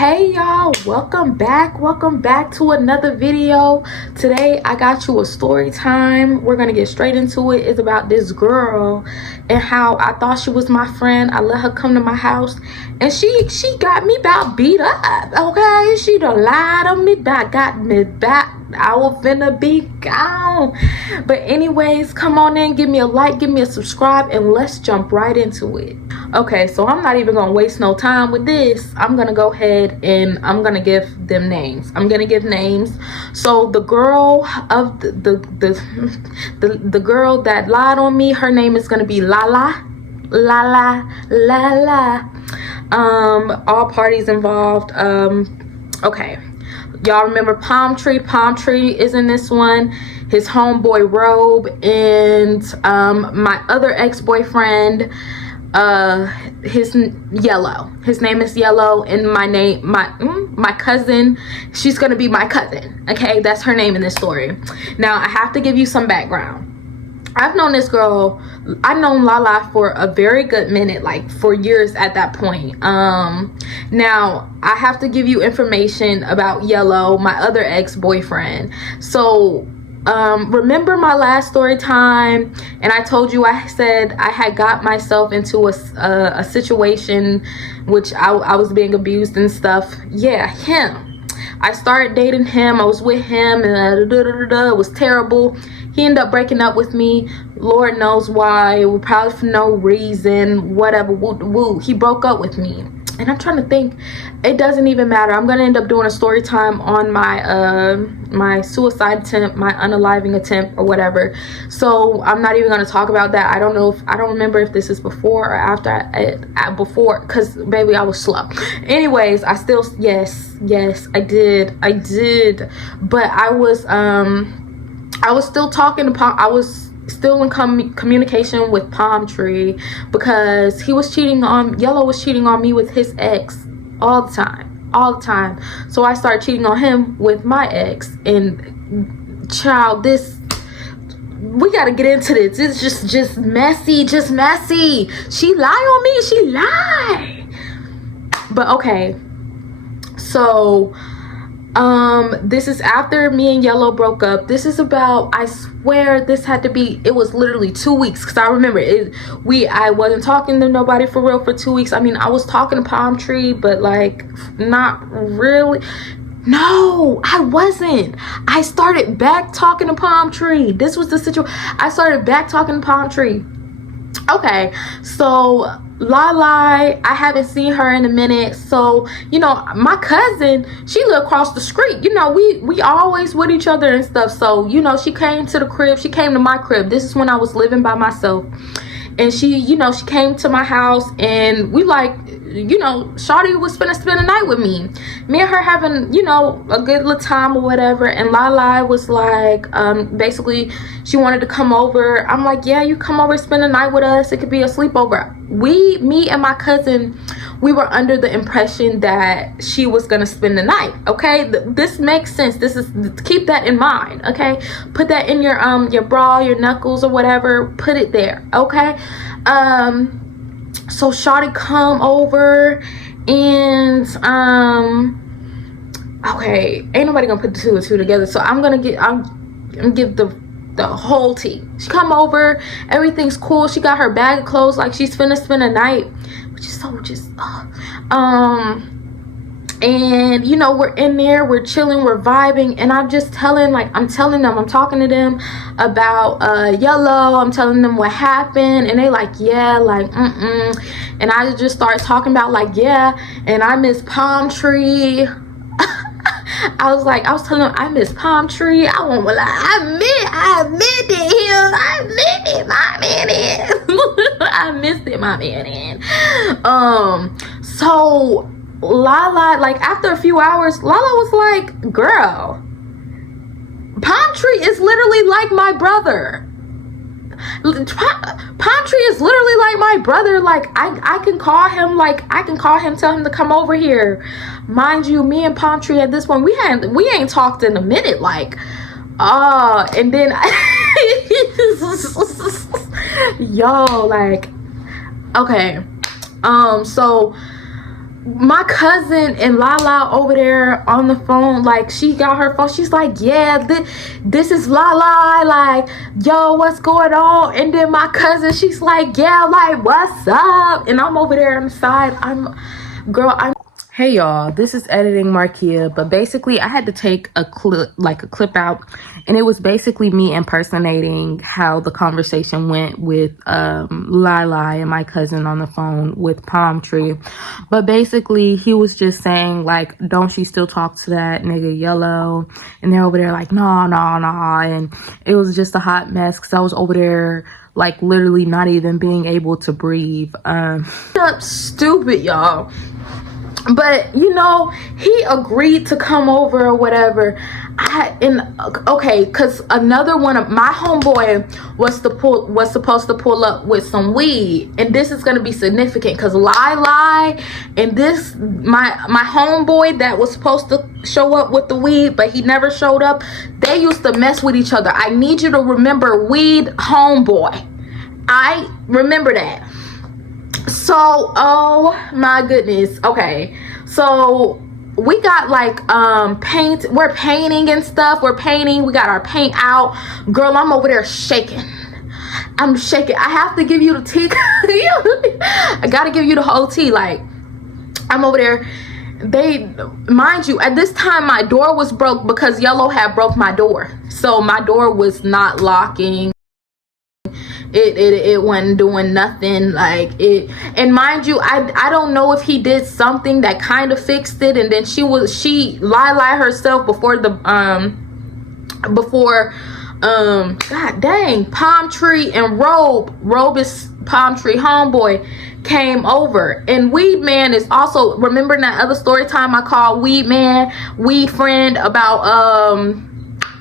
Hey y'all, welcome back to another video. Today I got you a story time. We're gonna get straight into it. It's about this girl and how I thought she was my friend. I let her come to my house and she got me about beat up. Okay, she done lied on me, got me back. I was finna be gone. But anyways, come on in, give me a like, give me a subscribe, and let's jump right into it. Okay, so I'm not even gonna waste no time with this. I'm gonna go ahead and I'm gonna give them names. I'm gonna give names. So the girl of the girl that lied on me, her name is gonna be Lala. All parties involved. Okay, y'all remember Palm Tree? Palm Tree is in this one. His homeboy Robe and my other ex-boyfriend, his Yellow. His name is Yellow, and my cousin, she's gonna be my cousin. Okay, that's her name in this story. Now I have to give you some background. I've known this girl, I've known Lala for a very good minute, like for years at that point. Now I have to give you information about Yellow, my other ex-boyfriend. So remember my last story time, and I told you, I said I had got myself into a situation which I was being abused and stuff. Yeah, him. I started dating him. I was with him, and it was terrible. He ended up breaking up with me. Lord knows why. It was probably for no reason. Whatever. Woo. He broke up with me. And I'm trying to think. It doesn't even matter. I'm gonna end up doing a story time on my my suicide attempt, my unaliving attempt, or whatever. So I'm not even gonna talk about that. I don't know if I don't remember if this is before or after. Before, because baby, I was slow. Anyways, I still yes I did. But I was still talking to I was still in communication with Palm Tree because he was cheating on Yellow was cheating on me with his ex all the time. So I started cheating on him with my ex, and child, we gotta get into this. It's just messy. She lied on me. She lied. But okay, so this is after me and Yellow broke up. This is about, I swear this had to be, it was literally 2 weeks, because I remember I wasn't talking to nobody for real for 2 weeks. I mean, I was talking to Palm Tree, but like not really. No, I wasn't. I started back talking to Palm Tree. This was the situation. I started back talking to Palm Tree. Okay, so Lala, I haven't seen her in a minute. So, you know, my cousin, she lived across the street. You know, we always with each other and stuff. So, you know, she came to the crib. She came to my crib. This is when I was living by myself. And she, you know, she came to my house, and we like, you know, Shawty was finna spend a night with me. Me and her having, you know, a good little time or whatever. And Lala was like, basically, she wanted to come over. I'm like, yeah, you come over, spend a night with us. It could be a sleepover. Me and my cousin, we were under the impression that she was gonna spend the night. Okay, this makes sense. Keep that in mind. Okay, put that in your bra, your knuckles, or whatever. Put it there. Okay. So Shawty come over, and okay, ain't nobody gonna put the two and two together. So I'm gonna give the whole tea. She come over, everything's cool. She got her bag of clothes, like she's finna spend a night, which is so just and you know, we're in there, we're chilling, we're vibing, and I'm just telling, like, I'm talking to them about Yellow. I'm telling them what happened, and they like, yeah, like, and I just start talking about, like, yeah, and I miss Palm Tree. I was telling them I miss Palm Tree. I won't lie. I admit it, my man. I missed it, my man. So Lala, like, after a few hours, Lala was like, girl, Palm Tree is literally like my brother. Palm Tree is literally like my brother. Like, I can call him, tell him to come over here. Mind you, me and Palm Tree at this point, we ain't talked in a minute. Like, and then yo, like, okay, so my cousin and Lala over there on the phone, like, she got her phone, she's like, yeah, this is Lala, like, yo, what's going on? And then my cousin, she's like, yeah, like, what's up? And I'm over there on the side, Hey y'all, this is editing Markia, but basically I had to take a clip out, and it was basically me impersonating how the conversation went with Lila and my cousin on the phone with Palm Tree. But basically he was just saying, like, don't she still talk to that nigga Yellow? And they're over there like, nah, and it was just a hot mess because I was over there like literally not even being able to breathe. Stupid, y'all. But you know, he agreed to come over or whatever. Because another one of my homeboy was supposed to pull up with some weed, and this is gonna be significant because Lila and this my homeboy that was supposed to show up with the weed, but he never showed up. They used to mess with each other. I need you to remember weed homeboy. I remember that. So, oh my goodness. Okay, so we got like paint, we're painting and stuff, we got our paint out. Girl, I'm over there shaking. I'm shaking. I have to give you the tea. I gotta give you the whole tea. Like, I'm over there. Mind you, at this time my door was broke because Yellow had broke my door, so my door was not locking. It wasn't doing nothing, like it. And mind you, I don't know if he did something that kind of fixed it, and then Lila herself before god dang, Palm Tree and Robe is Palm Tree homeboy, came over. And Weed Man is also, remember that other story time I called Weed Man, Weed Friend, about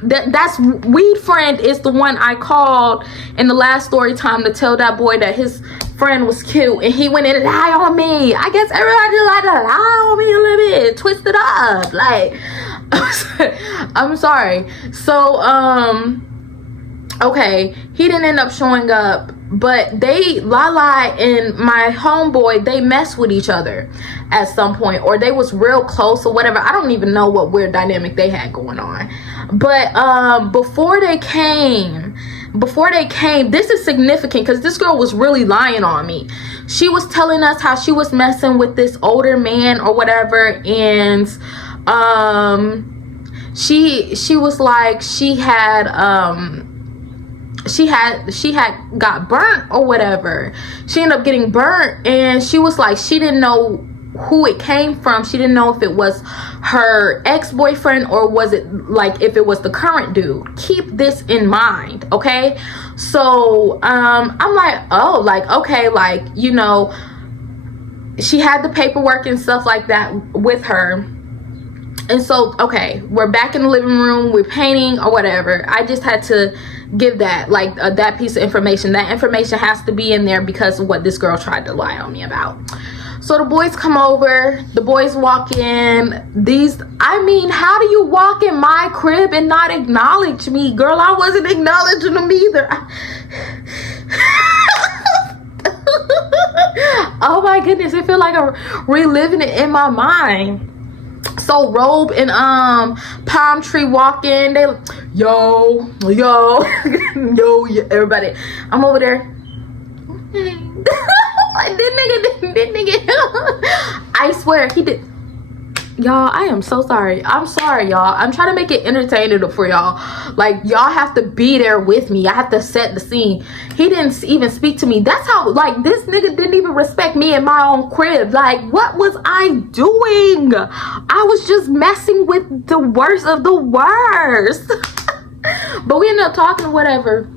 that's Weed Friend is the one I called in the last story time to tell that boy that his friend was cute, and he went and lied on me. I guess everybody just like to lie on me a little bit, twist it up, like. I'm sorry. So okay, he didn't end up showing up, but Lala and my homeboy, they messed with each other at some point, or they was real close or whatever. I don't even know what weird dynamic they had going on. But before they came, this is significant because this girl was really lying on me. She was telling us how she was messing with this older man or whatever, and she was like she had got burnt or whatever. She ended up getting burnt, and she was like, she didn't know who it came from. She didn't know if it was her ex-boyfriend or was it like if it was the current dude. Keep this in mind, okay? So I'm like, oh, like, okay, like, you know, she had the paperwork and stuff like that with her. And so, okay, we're back in the living room, we're painting or whatever. I just had to give that, like, that piece of information. That information has to be in there because of what this girl tried to lie on me about. So the boys come over, the boys walk in. I mean, how do you walk in my crib and not acknowledge me? Girl, I wasn't acknowledging them either. Oh my goodness, I feel like I'm reliving it in my mind. So Robe and Palm Tree walk in. They yo, everybody. I'm over there. Like, this nigga. I swear he did. Y'all, I am so sorry. I'm sorry, y'all. I'm trying to make it entertaining for y'all. Like, y'all have to be there with me. I have to set the scene. He didn't even speak to me. That's how, like, this nigga didn't even respect me in my own crib. Like, what was I doing? I was just messing with the worst of the worst. But we ended up talking, whatever.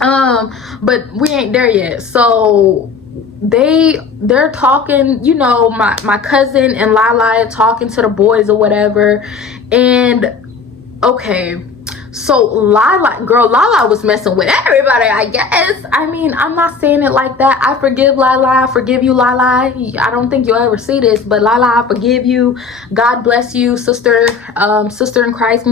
But we ain't there yet. So they're talking, you know, my cousin and Lala talking to the boys or whatever. And okay, so Lala was messing with everybody, I guess. I mean, I'm not saying it like that. I forgive Lala. I forgive you, Lala. I don't think you'll ever see this, but Lala, I forgive you. God bless you, sister in Christ.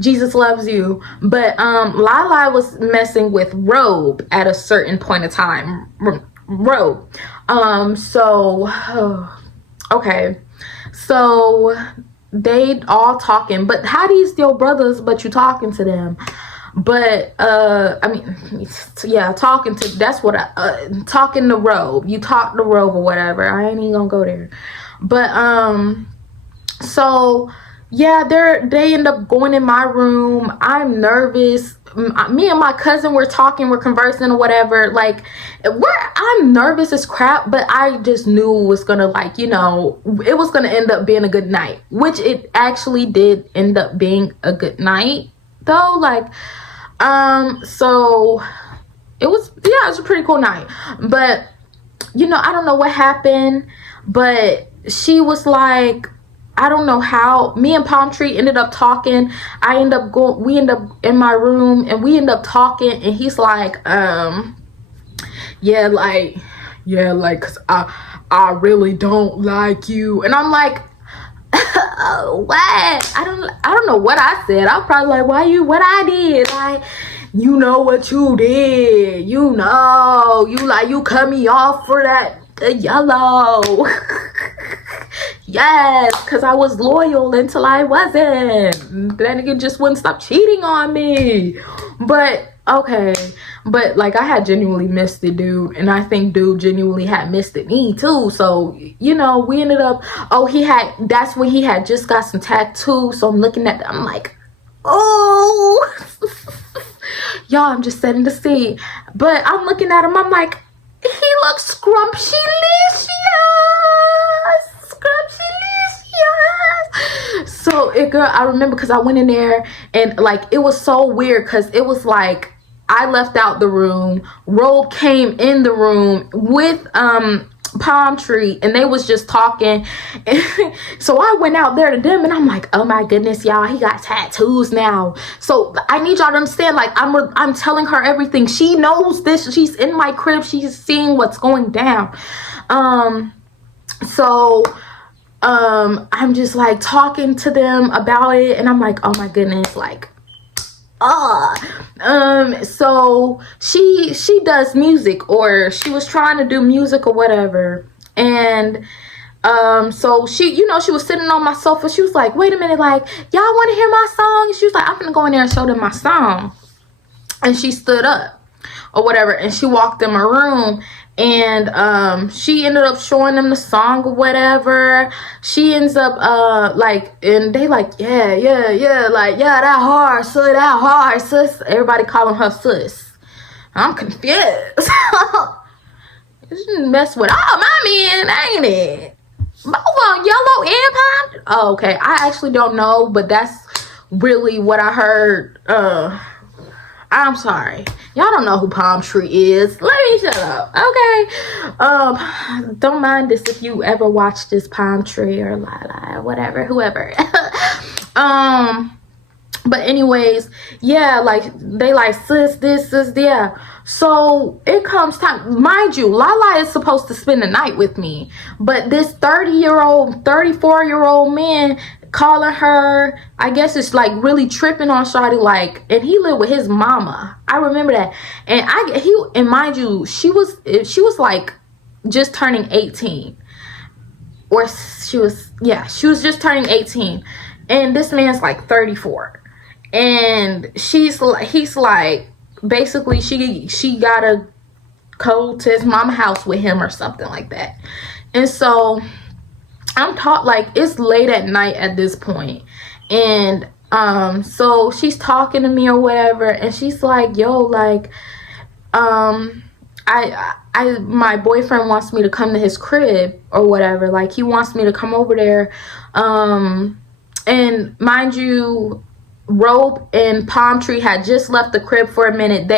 Jesus loves you. But Lala was messing with Robe at a certain point of time. Robe. So Okay, so they all talking, but how these your brothers but you talking to them? But I mean, yeah, talking to, that's what I talking to Robe, you talk to Robe or whatever. I ain't even gonna go there. But so yeah, they end up going in my room. I'm nervous. Me and my cousin were talking, we're conversing or whatever. Like, I'm nervous as crap, but I just knew it was gonna, like, it was gonna end up being a good night, which it actually did end up being a good night though. Like, so it was, yeah, it was a pretty cool night. But I don't know what happened, but she was like, I don't know how, me and Palm Tree ended up talking. We end up in my room and we end up talking, and he's like, yeah, like, cause I really don't like you. And I'm like, what? I don't know what I said. I'm probably like, what I did? Like, you know what you did. You cut me off for that yellow. Yes, because I was loyal until I wasn't. That nigga just wouldn't stop cheating on me. But okay, but like, I had genuinely missed it, dude, and I think dude genuinely had missed it me too. So we ended up, that's when he had just got some tattoos. So I'm looking at them, I'm like, oh. Y'all, I'm just setting the scene. But I'm looking at him, I'm like, he looks scrumptious. So girl, I remember, because I went in there and like, it was so weird, because it was like, I left out the room, Robe came in the room with Palm Tree, and they was just talking. And so I went out there to them, and I'm like, oh my goodness, y'all, he got tattoos now. So I need y'all to understand, like, I'm telling her everything. She knows this. She's in my crib, she's seeing what's going down. So I'm just like talking to them about it, and I'm like, oh my goodness, like, so she does music, or she was trying to do music or whatever. And so she was sitting on my sofa. She was like, wait a minute, like, y'all want to hear my song? She was like, I'm gonna go in there and show them my song. And she stood up or whatever, and she walked in my room, and she ended up showing them the song or whatever. She ends up like, and they like, yeah, like, yeah, that hard sis. Everybody calling her sis. I'm confused. This mess with all my men, ain't it? Both on Yellow and Palm. Oh, okay, I actually don't know, but that's really what I heard. I'm sorry, y'all don't know who Palm Tree is. Let me shut up, okay? Don't mind this if you ever watch this, Palm Tree or Lila, whatever, whoever. But anyways, yeah, like, they like, sis, yeah. So it comes time, mind you, Lala is supposed to spend the night with me, but this 34-year-old man calling her, I guess it's like really tripping on Shawty, like, and he lived with his mama. I remember that. And mind you, she was like just turning 18, or she was just turning 18, and this man's like 34, and he's like, basically she gotta go to his mama house with him or something like that. And so I'm taught, like, it's late at night at this point, and so she's talking to me or whatever, and she's like, yo, like, my boyfriend wants me to come to his crib or whatever, like, he wants me to come over there. And mind you, Robe and Palm Tree had just left the crib for a minute.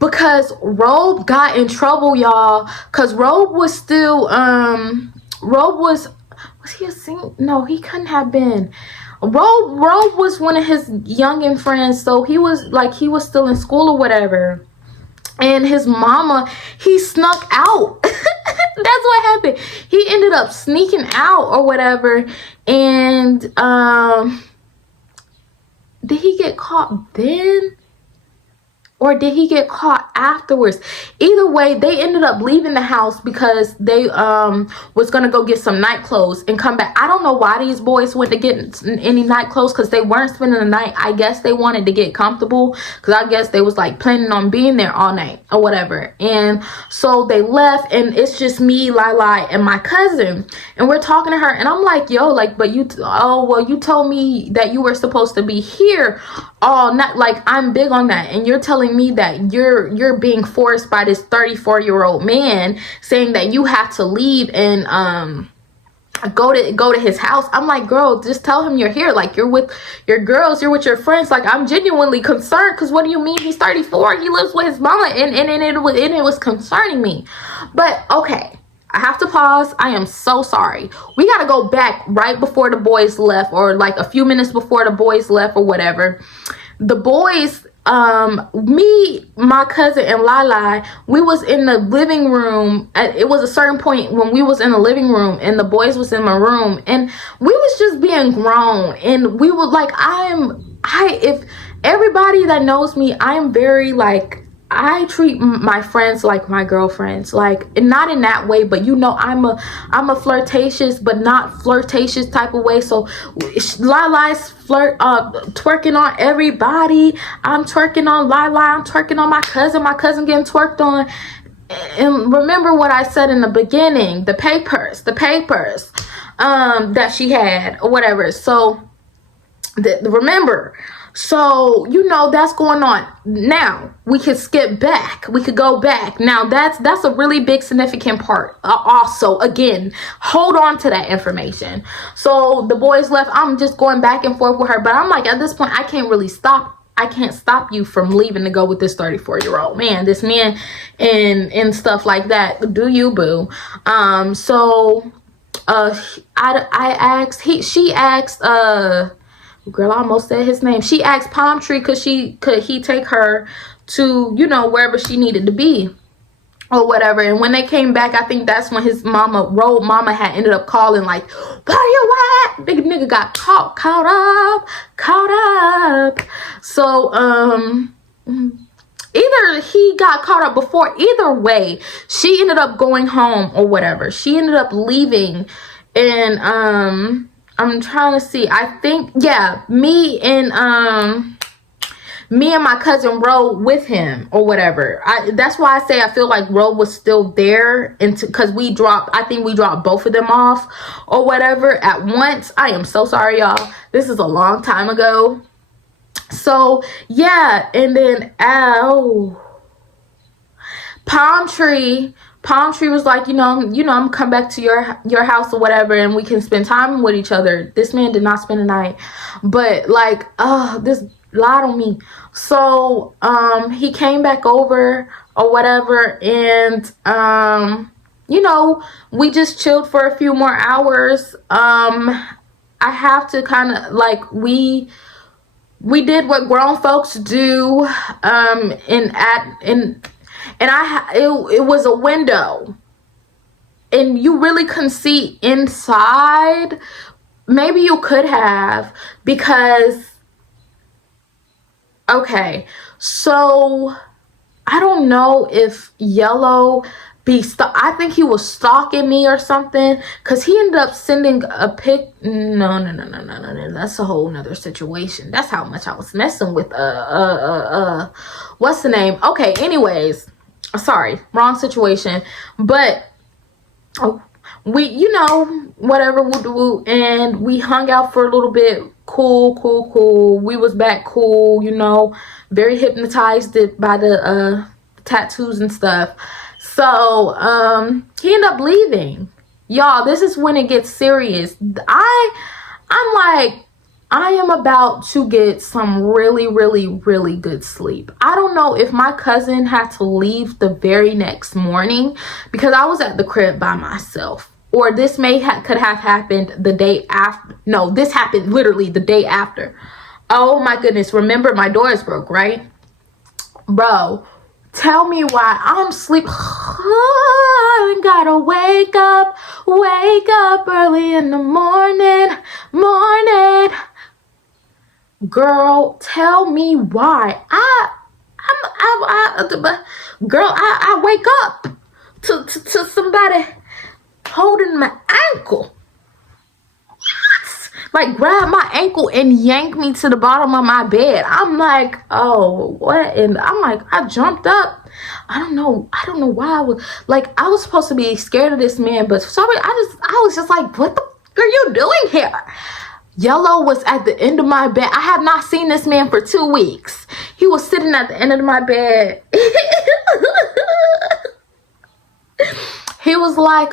Because Robe got in trouble, y'all, because Robe was still was he a singer? No, he couldn't have been. Robe was one of his youngin' friends, so he was still in school or whatever. And his mama, he snuck out. That's what happened. He ended up sneaking out or whatever. And did he get caught then? Or did he get caught afterwards? Either way, they ended up leaving the house because they was gonna go get some night clothes and come back. I don't know why these boys went to get any night clothes, because they weren't spending the night. I guess they wanted to get comfortable, because I guess they was like planning on being there all night or whatever. And so they left, and it's just me, Lila, and my cousin, and we're talking to her, and I'm like, yo, like, but you told me that you were supposed to be here all night. Like, I'm big on that, and you're telling me that you're being forced by this 34-year-old man, saying that you have to leave and go to his house. I'm like, girl, just tell him you're here, like, you're with your girls, you're with your friends. Like, I'm genuinely concerned, because what do you mean he's 34? He lives with his mama, and it was concerning me. But okay, I have to pause. I am so sorry. We got to go back right before the boys left, or like a few minutes before the boys left or whatever. The boys, me, my cousin, and Lala, we was in the living room. It was a certain point when we was in the living room, and the boys was in my room, and we was just being grown, and we were like, if everybody that knows me, I am very, like, I treat my friends like my girlfriends, like, not in that way, but you know, I'm a flirtatious, but not flirtatious type of way. So Lala's twerking on everybody. I'm twerking on Lala. I'm twerking on my cousin getting twerked on. And remember what I said in the beginning, the papers that she had or whatever. So remember. So, you know, that's going on. Now, we could skip back. We could go back. Now, that's a really big significant part. Also, again, hold on to that information. So, the boys left. I'm just going back and forth with her. But I'm like, at this point, I can't stop you from leaving to go with this 34-year-old man. This man and stuff like that. Do you, boo? She asked, girl, I almost said his name. She asked Palm Tree could he take her to, you know, wherever she needed to be or whatever. And when they came back, I think that's when his road mama had ended up calling, like, where you at? Big nigga got caught up. So either he got caught up before, either way, she ended up going home or whatever. She ended up leaving, and I'm trying to see. I think, yeah, me and my cousin rode with him or whatever. That's why I say I feel like Ro was still there, because I think we dropped both of them off or whatever at once. I am so sorry, y'all. This is a long time ago. So yeah, and then Palm Tree was like, you know, I'm gonna come back to your house or whatever, and we can spend time with each other. This man did not spend the night, but like, this lied on me. So he came back over or whatever, and you know, we just chilled for a few more hours. I have to kind of, like, we did what grown folks do, it was a window, and you really couldn't see inside. Maybe you could have, because, okay, so I don't know if Yellow I think he was stalking me or something, because he ended up sending a pic. No, that's a whole nother situation. That's how much I was messing with what's the name? Okay, anyways, sorry, wrong situation. But we, you know, whatever, woo, and we hung out for a little bit. Cool. We was back cool, you know, very hypnotized by the tattoos and stuff. So he ended up leaving. Y'all, this is when it gets serious. I'm like, I am about to get some really good sleep. I don't know if my cousin had to leave the very next morning, because I was at the crib by myself, or this could have happened the day after. No, this happened literally the day after. Oh my goodness. Remember, my doors broke, right? Bro, tell me why I'm sleep. I gotta wake up early in the morning. Girl, tell me why. I Girl, I wake up to somebody holding my ankle. Like, grab my ankle and yank me to the bottom of my bed. I'm like, oh, what? And I'm like, I jumped up. I don't know why I was like, I was supposed to be scared of this man, but sorry, I was just like, what the f are you doing here? Yellow was at the end of my bed. I have not seen this man for 2 weeks. He was sitting at the end of my bed. He was like,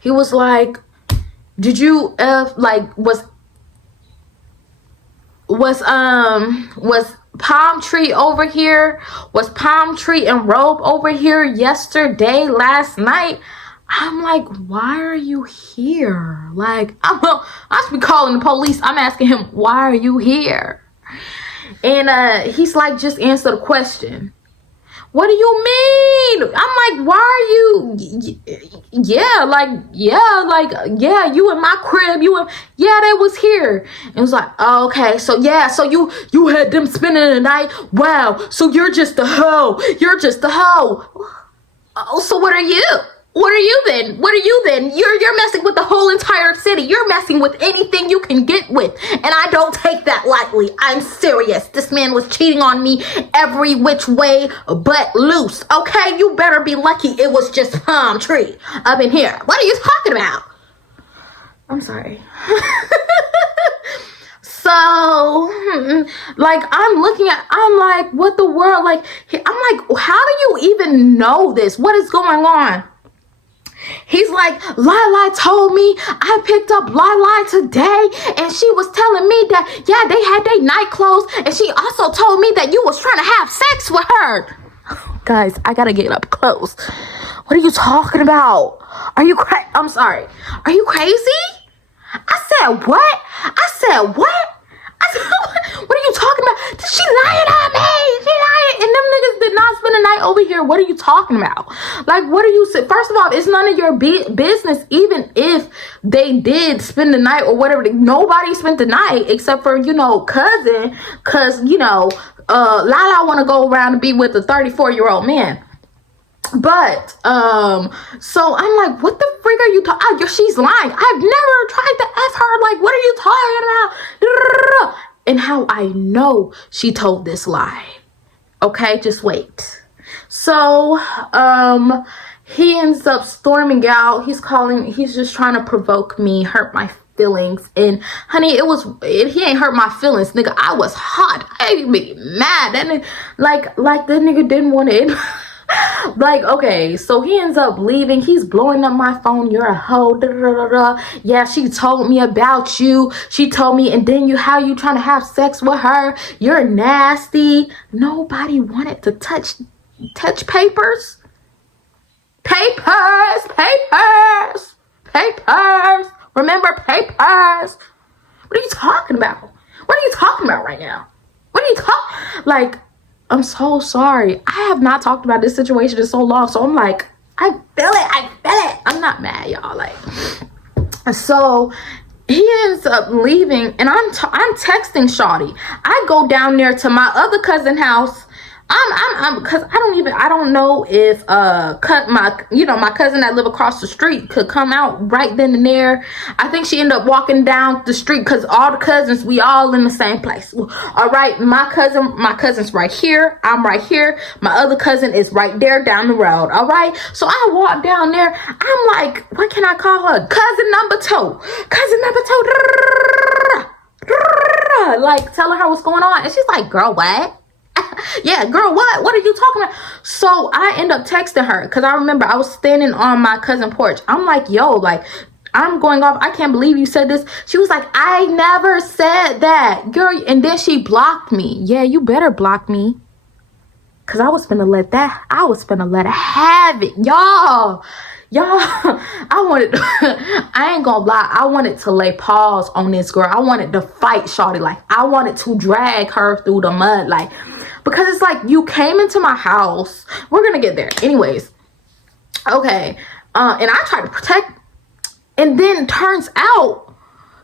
he was like, did you like was Palm Tree over here? Was Palm Tree and Robe over here yesterday, last night? I'm like, why are you here? Like, I should be calling the police. I'm asking him, why are you here? And he's like, just answer the question. What do you mean? I'm like, why are you? Yeah, you in my crib. Yeah, they was here. And it was like, oh, okay, so yeah, so you had them spending the night. Wow, so you're just a hoe. You're just a hoe. Oh, so what are you? What are you then? What are you then? You're messing with the whole entire city. You're messing with anything you can get with. And I don't take that lightly. I'm serious. This man was cheating on me every which way but loose. Okay? You better be lucky it was just Palm Tree up in here. What are you talking about? I'm sorry. So, like, I'm like, what the world? Like, I'm like, how do you even know this? What is going on? He's like, Lila told me I picked up Lila today, and she was telling me that, yeah, they had their night clothes, and she also told me that you was trying to have sex with her. Guys, I gotta get up close. What are you talking about? I'm sorry. Are you crazy? I said what? I said what? What are you talking about? She lying on me. She lying. And them niggas did not spend the night over here. What are you talking about? Like, what are you saying? First of all, it's none of your business. Even if they did spend the night or whatever, nobody spent the night except for, cousin. Because, Lala want to go around and be with a 34-year-old man. But so I'm like, what the freak are you talking? She's lying. I've never tried to ask her, like, what are you talking about? And how I know she told this lie. Okay, just wait. So he ends up storming out. He's just trying to provoke me, hurt my feelings. And honey, he ain't hurt my feelings, nigga. I was hot. I ain't be mad. And like the nigga didn't want it. Like, okay, so he ends up leaving. He's blowing up my phone. You're a hoe. Da, da, da, da. Yeah, she told me about you. She told me, and then how you trying to have sex with her? You're nasty. Nobody wanted to touch papers. Papers. Remember papers. What are you talking about? What are you talking about right now? What are you talking? Like, I'm so sorry. I have not talked about this situation in so long. So I'm like, I feel it. I'm not mad, y'all. Like, so he ends up leaving, and I'm texting Shawty. I go down there to my other cousin house. Cause I don't know if my cousin that live across the street could come out right then and there. I think she ended up walking down the street because all the cousins, we all in the same place. All right, my cousin's right here. I'm right here. My other cousin is right there down the road. All right, so I walk down there. I'm like, what can I call her? Cousin number two. Like, telling her what's going on, and she's like, girl, what? Yeah, girl, what are you talking about? So I end up texting her because I remember I was standing on my cousin's porch. I'm like, yo, like, I'm going off. I can't believe you said this. She was like, I never said that, girl. And then she blocked me. Yeah, you better block me, because I was finna let her have it. Y'all, I ain't gonna lie, I wanted to lay paws on this girl. I wanted to fight Shawty. Like, I wanted to drag her through the mud. Like, because it's like, you came into my house. We're gonna get there. Anyways, okay. And I tried to protect. And then turns out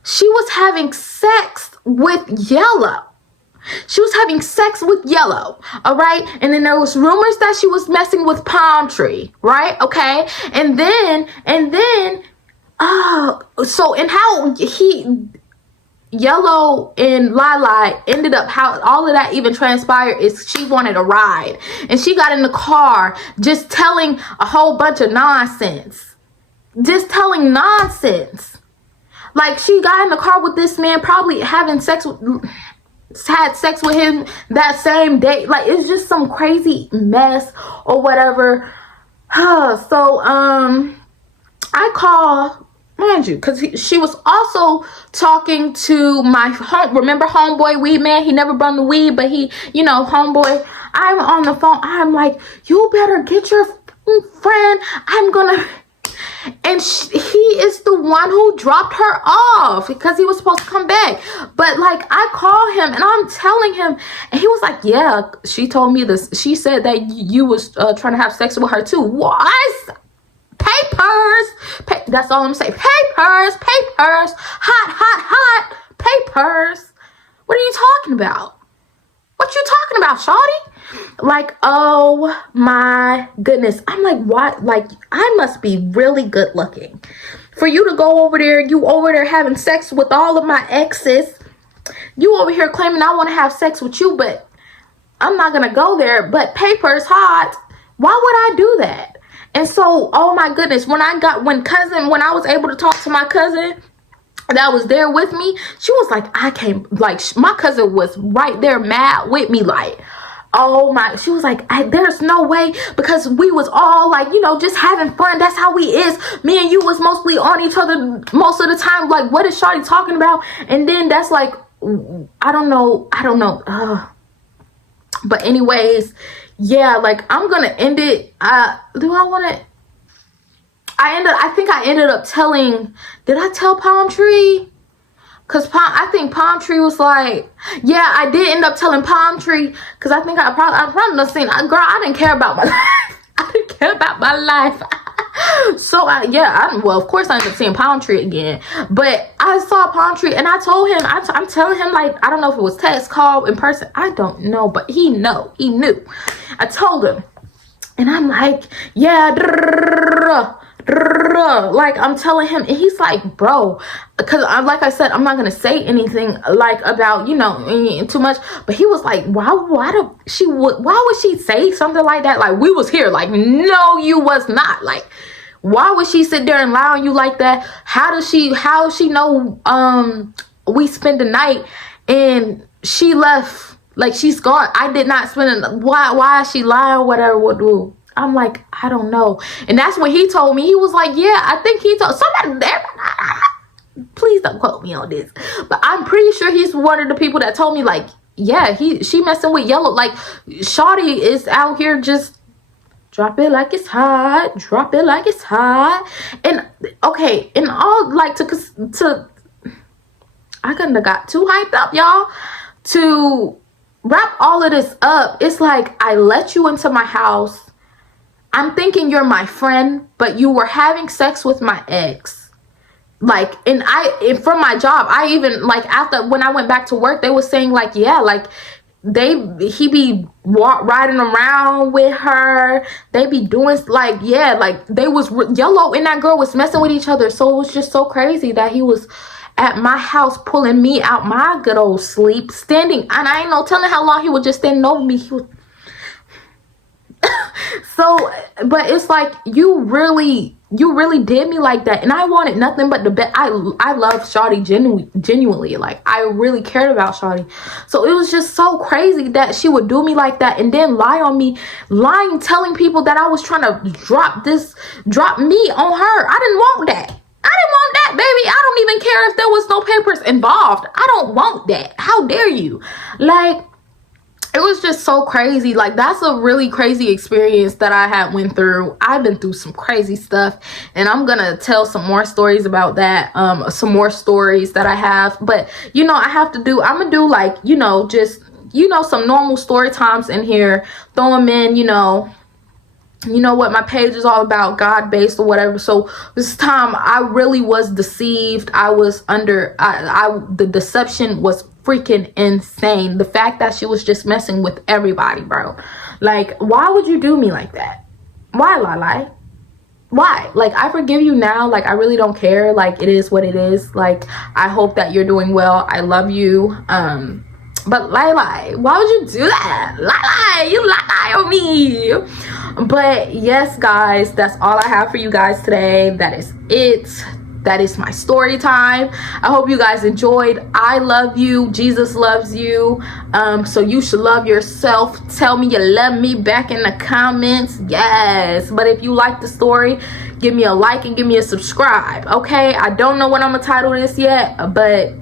she was having sex with Yellow. She was having sex with Yellow, all right? And then there was rumors that she was messing with Palm Tree, right? Okay. And then, so, and how Yellow and Lila ended up, how all of that even transpired is she wanted a ride. And she got in the car just telling a whole bunch of nonsense. Just telling nonsense. Like, she got in the car with this man, probably had sex with him that same day. Like, it's just some crazy mess or whatever. So, I call, mind you, because she was also talking to my homeboy weed man. He never brought the weed, but he, homeboy. I'm on the phone. I'm like, you better get your friend. I'm gonna. And he is the one who dropped her off because he was supposed to come back. But like, I call him and I'm telling him, and he was like, yeah, she told me this. She said that you was trying to have sex with her too. What? Papers. That's all I'm saying. Papers. Hot papers. What are you talking about? What you talking about, shawty? Like, oh my goodness. I'm like, what? Like, I must be really good looking for you to go over there. You over there having sex with all of my exes. You over here claiming I want to have sex with you, but I'm not going to go there. But paper's hot. Why would I do that? And so, oh my goodness, when I was able to talk to my cousin that was there with me, she was like, my cousin was right there mad with me, like, oh my, she was like, there's no way, because we was all like, just having fun. That's how we is. Me and you was mostly on each other most of the time. Like, what is Shawty talking about? And then that's like, I don't know. But anyways, yeah, like, I'm gonna end it. I think I ended up telling, did I tell Palm Tree? Because I think Palm Tree was like, yeah, I did end up telling Palm Tree, because I think I probably seen, girl, I didn't care about my life. I didn't care about my life. So, well, of course I ended up seeing Palm Tree again. But I saw Palm Tree, and I told him, I'm telling him, like, I don't know if it was text, call, in person. I don't know, but he knew. I told him. And I'm like, yeah, like, I'm telling him, and he's like, bro, because like I said, I'm not gonna say anything like about too much, but he was like, why would she say something like that? Like, we was here. Like, no, you was not. Like, why would she sit there and lie on you like that? How she know we spent the night and she left? Like, she's gone. I did not spend it. Why is she lying? Whatever. I'm like, I don't know. And that's what he told me. He was like, yeah, I think he told somebody there. Please don't quote me on this. But I'm pretty sure he's one of the people that told me, like, yeah, she messing with Yellow. Like, Shawty is out here just drop it like it's hot. Drop it like it's hot. And okay, and all, like, to I couldn't have got too hyped up, y'all. To wrap all of this up, it's like, I let you into my house. I'm thinking you're my friend, but you were having sex with my ex. Like, and from my job, I even, like, after, when I went back to work, they were saying, like, yeah, like, he be riding around with her. They be doing, like, yeah, like, they was, Yellow and that girl was messing with each other. So it was just so crazy that he was at my house pulling me out my good old sleep, standing, and I ain't no telling how long he was just standing over me. He was, so, but it's like, you really did me like that, and I wanted nothing but the best. I love Shawty genuinely. Like, I really cared about Shawty. So it was just so crazy that she would do me like that, and then lie on me, telling people that I was trying to drop me on her. I didn't want that. Baby. I don't even care if there was no papers involved. I don't want that. How dare you? Like, it was just so crazy. Like, that's a really crazy experience that I had went through. I've been through some crazy stuff, and I'm gonna tell some more stories about that. Some more stories that I have. But I'm gonna do, like, just some normal story times in here. Throw them in, what my page is all about, God-based or whatever. So this time I really was deceived. I was under, the deception was freaking insane. The fact that she was just messing with everybody, bro. Like, why would you do me like that? Why, Lala? Why? Like, I forgive you now. Like, I really don't care. Like, it is what it is. Like, I hope that you're doing well. I love you. But Lala, why would you do that? Lala, you lie on me. But yes, guys, that's all I have for you guys today. That is it. That is my story time. I hope you guys enjoyed. I love you. Jesus loves you. So you should love yourself. Tell me you love me back in the comments. Yes. But if you like the story, give me a like and give me a subscribe. Okay. I don't know what I'm gonna title this yet, but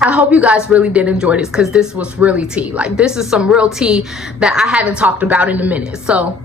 I hope you guys really did enjoy this, because this was really tea. Like, this is some real tea that I haven't talked about in a minute. So